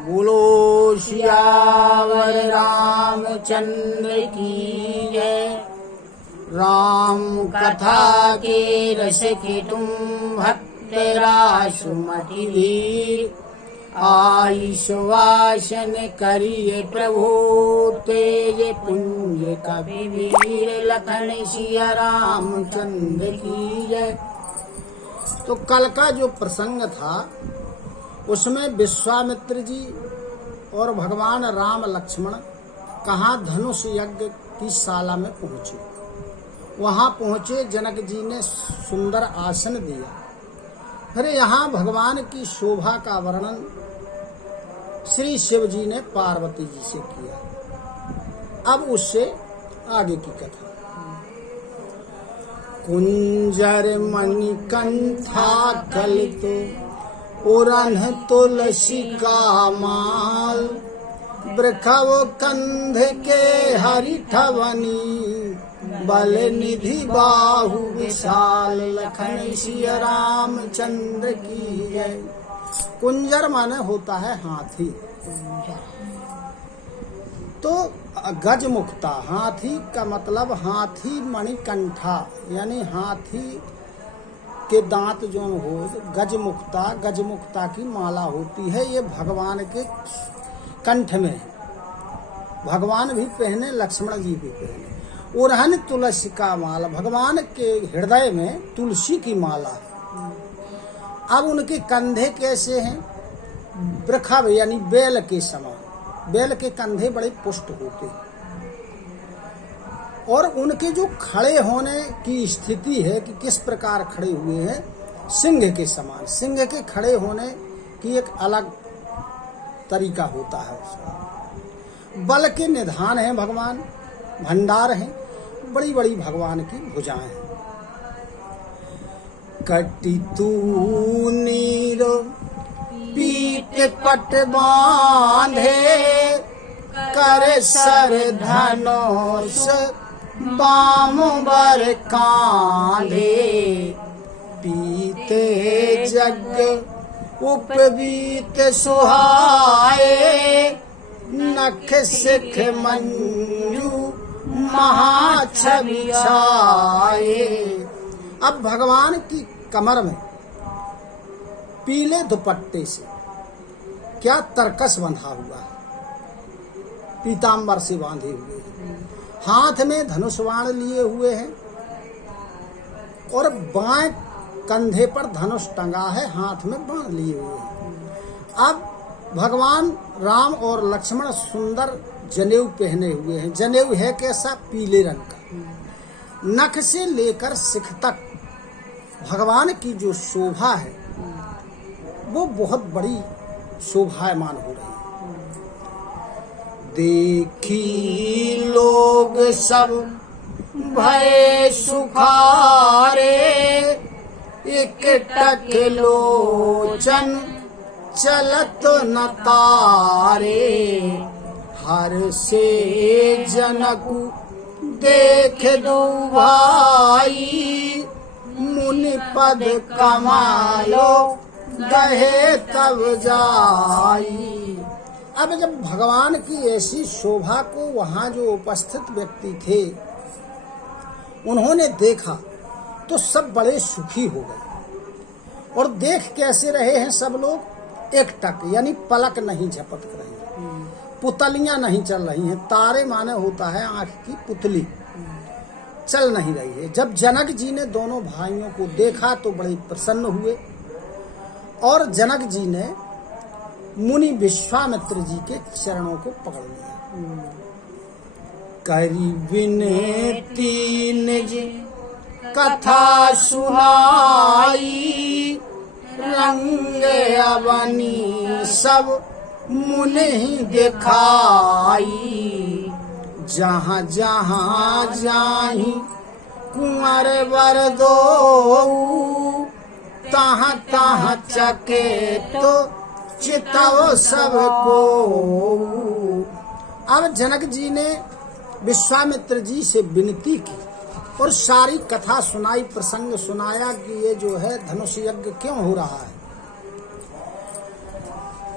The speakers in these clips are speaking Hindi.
बोलो सियावर रामचंद्र की जय। राम कथा के रस के तुम भक्त रासुमति वीर, आई सुवासन करिए प्रभु तेज पुंज कवि वीर। लखन सिया रामचंद्र की जय। तो कल का जो प्रसंग था उसमें विश्वामित्र जी और भगवान राम लक्ष्मण कहाँ धनुष यज्ञ की शाला में पहुंचे। वहां पहुंचे, जनक जी ने सुंदर आसन दिया। फिर यहाँ भगवान की शोभा का वर्णन श्री शिव जी ने पार्वती जी से किया। अब उससे आगे की कथा। कुंजर मणिकंठा कलितो उरन तुलसी का माल, वृखव कंध के हरिठवनी, बल निधि बाहु विशाल। लखन सिया रामचंद्र की जय। कुंजर माने होता है हाथी। तो गजमुक्ता, हाथी का मतलब हाथी मणिकंठा, यानी हाथी के दांत जो हो। गजमुक्ता, गजमुक्ता की माला होती है, ये भगवान के कंठ में है। भगवान भी पहने, लक्ष्मण जी भी पहने। उरहन तुलसी का माला, भगवान के हृदय में तुलसी की माला है। अब उनके कंधे कैसे हैं? वृखभ यानी बेल के समान। बेल के कंधे बड़े पुष्ट होते हैं। और उनके जो खड़े होने की स्थिति है कि किस प्रकार खड़े हुए हैं, सिंह के समान। सिंह के खड़े होने की एक अलग तरीका होता है उसका। बल के निधान है भगवान, भंडार हैं, बड़ी बड़ी भगवान की भुजाएं हैं। कटितु नीर पीठ पट बांधे, कर सर धनुष बाम बर कांधे। पीते जग उपवीत सुहाए, नख सिख मंजू महाछवि छाए। अब भगवान की कमर में पीले दुपट्टे से क्या तरकस बंधा हुआ है, पीताम्बर से बांधे हुए हैं। हाथ में धनुष बाण लिए हुए हैं और बाएं कंधे पर धनुष टंगा है, हाथ में बाण लिए हुए हैं। अब भगवान राम और लक्ष्मण सुंदर जनेऊ पहने हुए हैं। जनेऊ है कैसा? पीले रंग का। नख से लेकर सिख तक भगवान की जो शोभा है वो बहुत बड़ी शोभायमान हो रही है। देखी लोग सब भय सुखारे, एक टक लोचन चलत न तारे। हर से जनकु देख दो भाई, मुनि पद कमालो गहे तब जाई। अब जब भगवान की ऐसी शोभा को वहाँ जो उपस्थित व्यक्ति थे उन्होंने देखा तो सब बड़े सुखी हो गए। और देख कैसे रहे हैं सब लोग? एक टक यानी पलक नहीं झपक रही, पुतलियां नहीं चल रही हैं। तारे माने होता है आंख की पुतली, चल नहीं रही है। जब जनक जी ने दोनों भाइयों को देखा तो बड़े प्रसन्न हुए और जनक जी ने मुनि विश्वामित्र जी के चरणों को पकड़ लिया। करी विनती निज कथा सुनाई, रंग अवनी सब मुनि दिखाई। जहाँ जहाँ जाहि कुंवर वर दो, तहाँ तहाँ चके तो चितव सबको। अब जनक जी ने विश्वामित्र जी से विनती की और सारी कथा सुनाई, प्रसंग सुनाया कि ये जो है धनुष यज्ञ क्यों हो रहा है।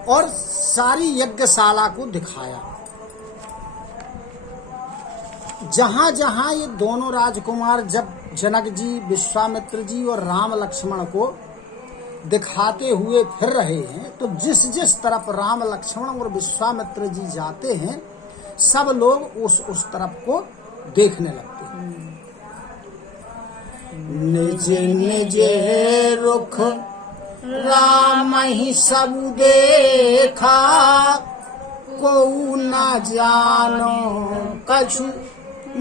और सारी यज्ञशाला को दिखाया। जहां जहां ये दोनों राजकुमार जब जनक जी, विश्वामित्र जी और राम लक्ष्मण को दिखाते हुए फिर रहे हैं, तो जिस जिस तरफ राम लक्ष्मण और विश्वामित्र जी जाते हैं, सब लोग उस तरफ को देखने लगते हैं। निज निज रुख राम ही सब देखा, को न जानो कछु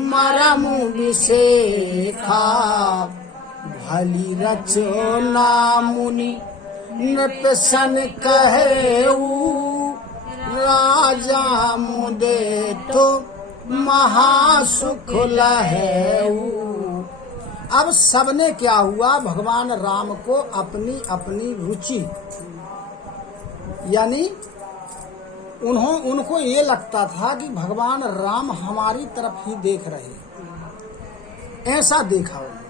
मरम विशेखा। भली रचना मुनि नृप सन कहेऊ, राजा मुदे तो महासुख लहेऊ। अब सबने क्या हुआ, भगवान राम को अपनी अपनी रुचि, यानी उनको ये लगता था कि भगवान राम हमारी तरफ ही देख रहे हैं, ऐसा देखा उन्होंने,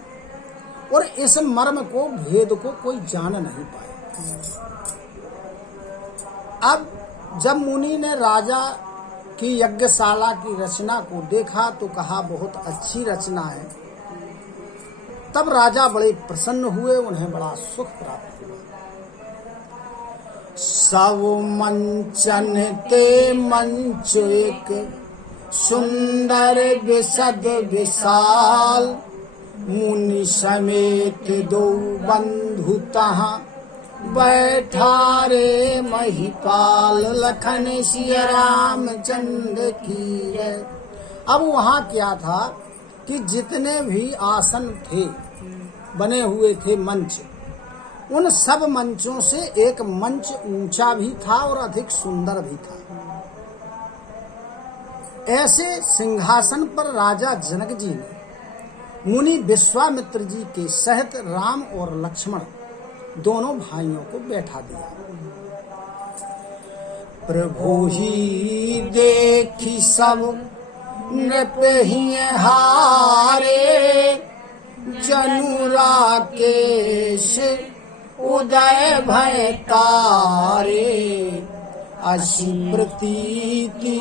और इस मर्म को, भेद को कोई जान नहीं पाया। अब जब मुनि ने राजा की यज्ञशाला की रचना को देखा तो कहा बहुत अच्छी रचना है। तब राजा बड़े प्रसन्न हुए, उन्हें बड़ा सुख प्राप्त हुआ। सब मंचन ते मंच एक सुंदर विशद विशाल, मुनि समेत दो बंधु तहाँ बैठा रे महिपाल। लखन सिया रामचंद्र की है। अब वहाँ क्या था कि जितने भी आसन थे, बने हुए थे मंच, उन सब मंचों से एक मंच ऊंचा भी था और अधिक सुंदर भी था। ऐसे सिंहासन पर राजा जनक जी ने मुनि विश्वामित्र जी के सहित राम और लक्ष्मण दोनों भाइयों को बैठा दिया। प्रभु ही देखी सब नृप ही हारे, जनु राकेश उदय भय तारे। असी प्रतीति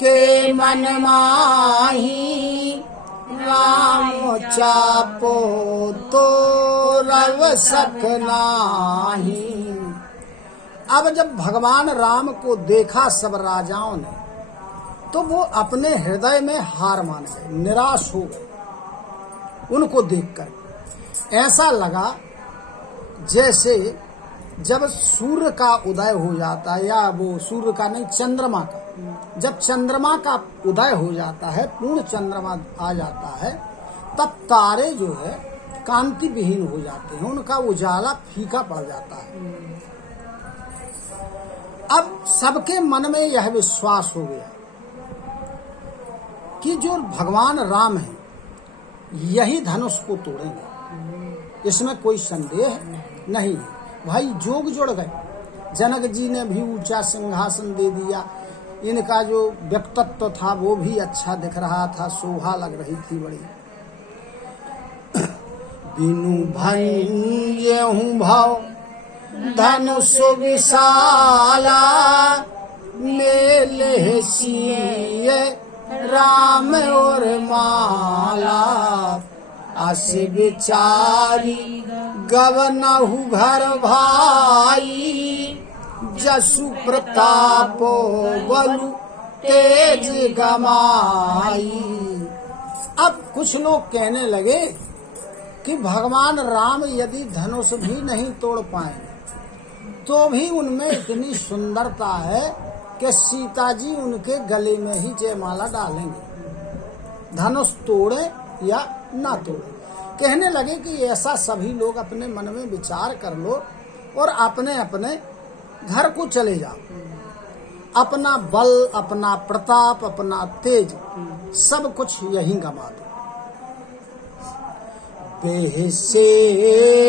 के मन माही, राम चापो तो रव सक नाही। अब जब भगवान राम को देखा सब राजाओं ने, तो वो अपने हृदय में हार मान गए, निराश हो गए। उनको देखकर ऐसा लगा जैसे जब सूर्य का उदय हो जाता है, या वो सूर्य का नहीं, चंद्रमा का, जब चंद्रमा का उदय हो जाता है, पूर्ण चंद्रमा आ जाता है, तब तारे जो है कांति विहीन हो जाते हैं, उनका उजाला फीका पड़ जाता है। अब सबके मन में यह विश्वास हो गया कि जो भगवान राम है यही धनुष को तोड़ेंगे, इसमें कोई संदेह नहीं है। भाई जोग जुड़ गए। जनक जी ने भी ऊंचा सिंहासन दे दिया, इनका जो व्यक्तित्व था वो भी अच्छा दिख रहा था, शोभा लग रही थी बड़ी। बिनु भंजहु भाव धनुष विशाला, मेले सिए राम और माला। अस विचारी गवनहु घर भाई, जसु प्रतापो बलु तेज गमाई। अब कुछ लोग कहने लगे कि भगवान राम यदि धनुष भी नहीं तोड़ पाए तो भी उनमें इतनी सुंदरता है कि सीता जी उनके गले में ही जयमाला डालेंगे, धनुष तोड़े या ना तोड़े। कहने लगे कि ऐसा सभी लोग अपने मन में विचार कर लो और अपने अपने घर को चले जाओ, अपना बल, अपना प्रताप, अपना तेज सब कुछ यहीं गवा दो। बेहसे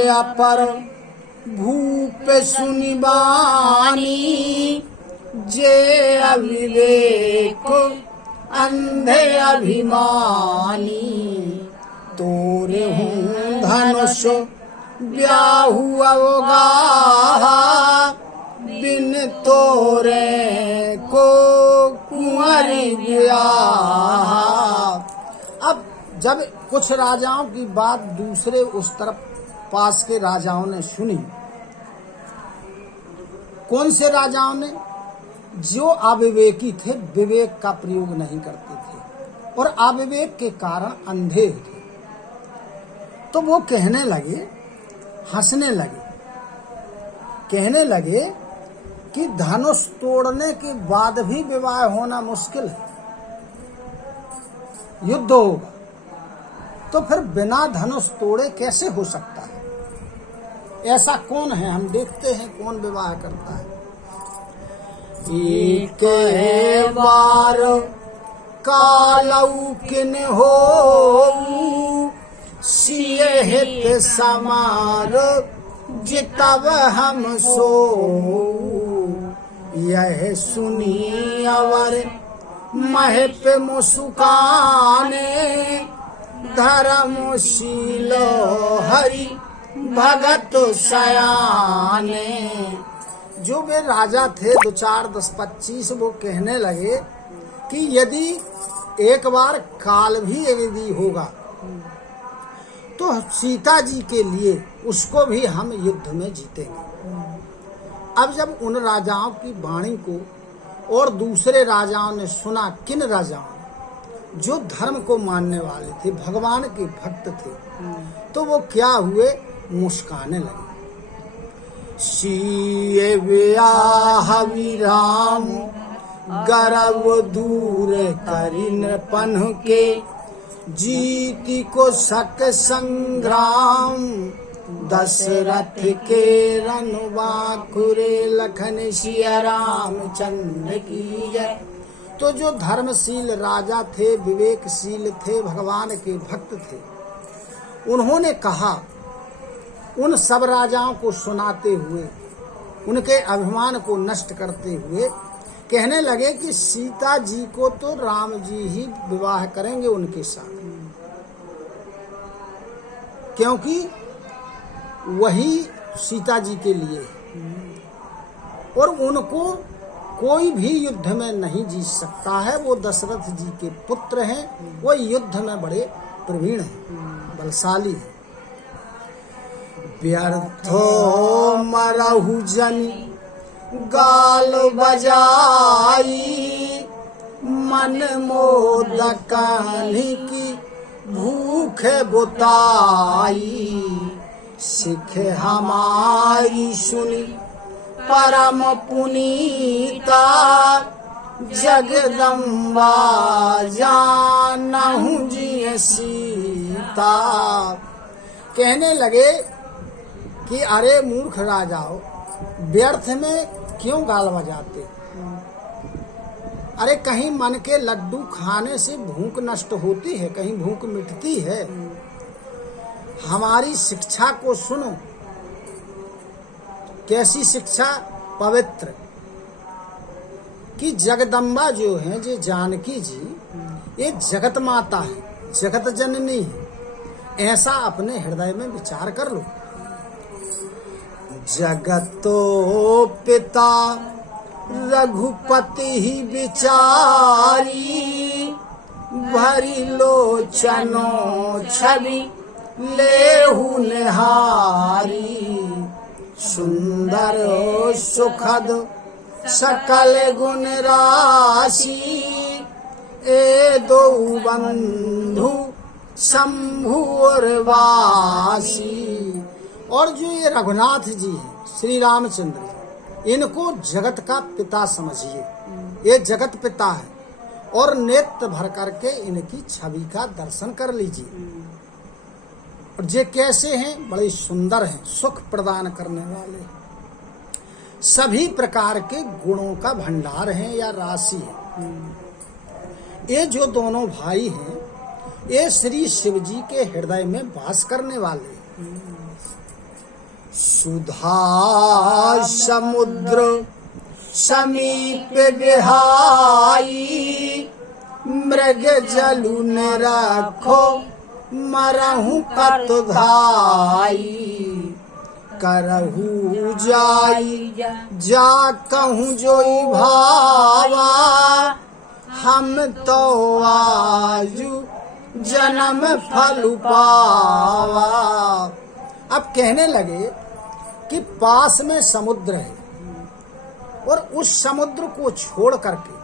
अपर भूप सुनि बानी, जे अविवेक अंधे अभिमानी। तोरे हूँ धनुष ब्याहु अवगाहा, बिन तोरे को कुंवरी ब्याह। अब जब कुछ राजाओं की बात दूसरे उस तरफ पास के राजाओं ने सुनी, कौन से राजाओं ने? जो अविवेकी थे, विवेक का प्रयोग नहीं करते थे और अविवेक के कारण अंधे थे, तो वो कहने लगे, हंसने लगे, कहने लगे कि धनुष तोड़ने के बाद भी विवाह होना मुश्किल है, युद्ध होगा, तो फिर बिना धनुष तोड़े कैसे हो सकता है? ऐसा कौन है? हम देखते हैं कौन विवाह करता है। एक बार कालऊ किन हो सिए हित समार जितब हम सो। यह सुनी अवर महप मुस्काने धर्मशील हरि भगत सयाने। जो वे राजा थे 2, 4, 10, 25, वो कहने लगे कि यदि एक बार काल भी यदि होगा तो सीता जी के लिए उसको भी हम युद्ध में जीतेंगे। अब जब उन राजाओं की वाणी को और दूसरे राजाओं ने सुना, किन राजाओं ने? जो धर्म को मानने वाले थे, भगवान के भक्त थे, तो वो क्या हुए? मुस्काने लगे। सीए ब्याह विराम गर्व दूर करिन पन्ह के जीती को सक संग्राम दशरथ के रनवाकुरे लखन सिया रामचंद्र की जय। तो जो धर्मशील राजा थे, विवेकशील थे, भगवान के भक्त थे, उन्होंने कहा, उन सब राजाओं को सुनाते हुए, उनके अभिमान को नष्ट करते हुए कहने लगे कि सीता जी को तो राम जी ही विवाह करेंगे उनके साथ, क्योंकि वही सीता जी के लिए और उनको कोई भी युद्ध में नहीं जीत सकता है। वो दशरथ जी के पुत्र हैं, वो युद्ध में बड़े प्रवीण हैं, बलशाली हैं। व्यर्थो मरहु जनी गाल बजाई मन मोदकानी की भूख बुताई। सिख हमारी सुनी परम पुनीता जगदम्बा जानहु जी सीता। कहने लगे कि अरे मूर्ख राजाओ, व्यर्थ में क्यों गाल बजाते? अरे कहीं मन के लड्डू खाने से भूख नष्ट होती है, कहीं भूख मिटती है। हमारी शिक्षा को सुनो। कैसी शिक्षा? पवित्र। कि जगदम्बा जो है, जो जानकी जी, ये जगत माता है, जगत जननी है। ऐसा अपने हृदय में विचार कर लो। जगतो पिता रघुपति ही विचारी भरी लोचनो छवि लेहु निहारी। सुंदर सुखद सकल गुण राशि ए दो बंधु शंभु और वासी। और जो ये रघुनाथ जी हैं, श्री रामचंद्र, इनको जगत का पिता समझिए। ये जगत पिता है और नेत्र भर करके इनकी छवि का दर्शन कर लीजिए। और ये कैसे हैं? बड़े सुंदर हैं, सुख प्रदान करने वाले, सभी प्रकार के गुणों का भंडार है या राशि है। ये जो दोनों भाई हैं, ये श्री शिव जी के हृदय में वास करने वाले। सुधा समुद्र समीप बिहाई मृग जलु न रखो मरहु कत धाई। करहु जाई जा कहूँ जोई भावा हम तो आजू जन्म फल पावा। अब कहने लगे कि पास में समुद्र है और उस समुद्र को छोड़ करके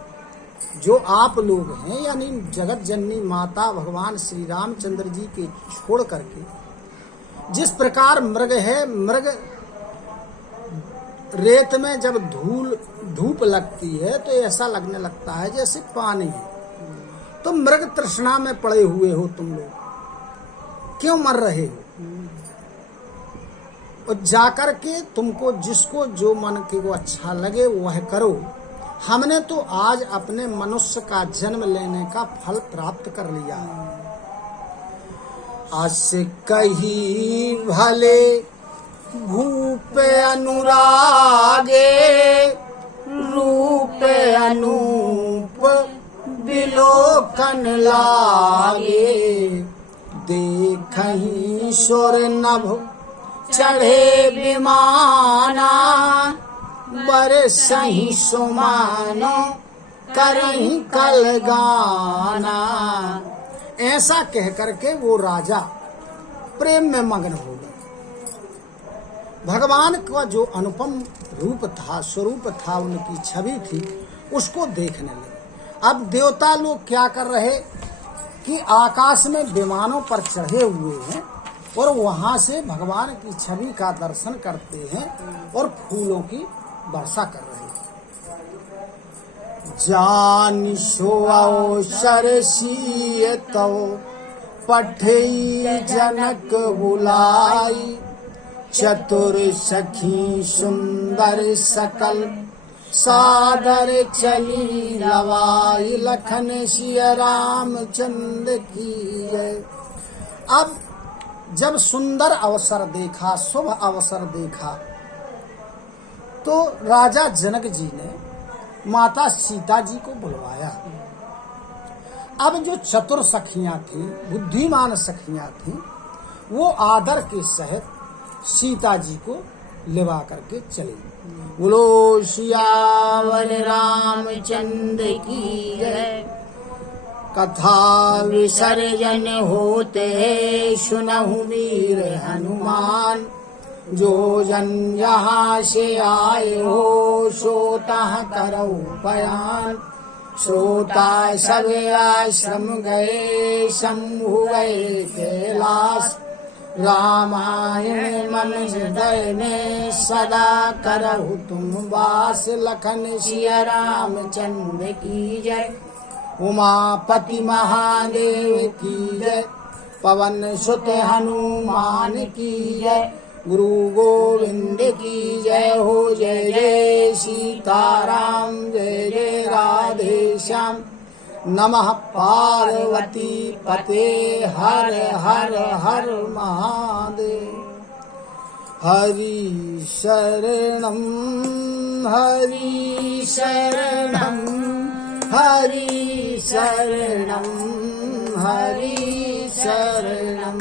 जो आप लोग हैं यानी जगत जननी माता भगवान श्री रामचंद्र जी के छोड़ करके जिस प्रकार मृग है, मृग रेत में जब धूप लगती है तो ऐसा लगने लगता है जैसे पानी है। तो मृग तृष्णा में पड़े हुए हो तुम लोग, क्यों मर रहे हो? और जाकर के तुमको जिसको जो मन के को अच्छा लगे वह करो। हमने तो आज अपने मनुष्य का जन्म लेने का फल प्राप्त कर लिया। अस कही भले भूप अनुरागे रूप अनूप बिलोकन लागे। देखहि सुर नभ चढ़े विमाना बरसहि सुमानो करहि कल गाना। ऐसा कह करके वो राजा प्रेम में मग्न हो गए। भगवान का जो अनुपम रूप था, स्वरूप था, उनकी छवि थी, उसको देखने लगे। अब देवता लोग क्या कर रहे कि आकाश में विमानों पर चढ़े हुए हैं और वहां से भगवान की छवि का दर्शन करते हैं और फूलों की वर्षा कर रहे हैं। जान सो अवसर सिय तो पठई जनक बुलाई चतुर सखी सुंदर सकल सादर चली लवाई लखन सिय रामचंद्र की जय। अब जब सुंदर अवसर देखा, शुभ अवसर देखा, तो राजा जनक जी ने माता सीता जी को बुलवाया। अब जो चतुर सखियां थी, बुद्धिमान सखियां थी, वो आदर के सहित सीता जी को लिवा करके चली। बोलो सियावर रामचंद्र की जय। कथा विसर्जन होते सुनहु वीर हनुमान। जो जन यहाँ से आए हो सोता करो बयान। श्रोता सब आश्रम गए शंभु गए कैलाश। रामायण मन हृदय में सदा करहु तुम वास। लखन सिया रामचंद्र की जय। उमापति महादेव की जय। पवन सुत हनुमान की जय। गुरु गोविंद की जय हो। जय जय सीताराम जय जय राधे श्याम। नमः पार्वती पते हर हर हर महादेव। हरि शरणम हरि शरणम हरि शरणम हरि शरणम।